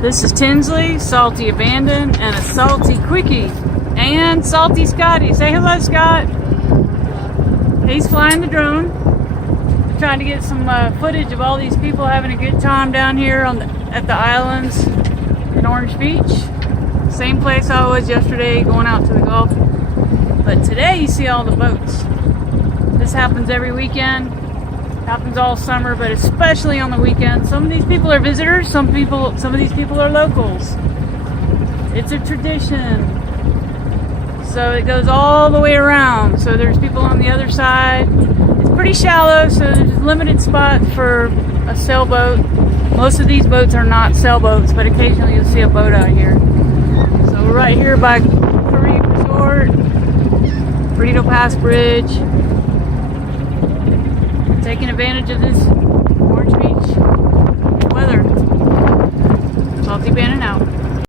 This is Tinsley, Salty Abandon, and a Salty Quickie, and Salty Scotty. Say hello, Scott. He's flying the drone, trying to get some footage of all these people having a good time down here at the islands in Orange Beach. Same place I was yesterday, going out to the Gulf. But today you see all the boats. This happens every weekend. Happens all summer, but especially on the weekend. Some of these people are visitors, some of these people are locals. It's a tradition. So it goes all the way around. So there's people on the other side. It's pretty shallow, so there's a limited spot for a sailboat. Most of these boats are not sailboats, but occasionally you'll see a boat out here. So we're right here by Caribe Resort, Burrito Pass Bridge. Taking advantage of this Orange Beach weather. Salty Abandon out.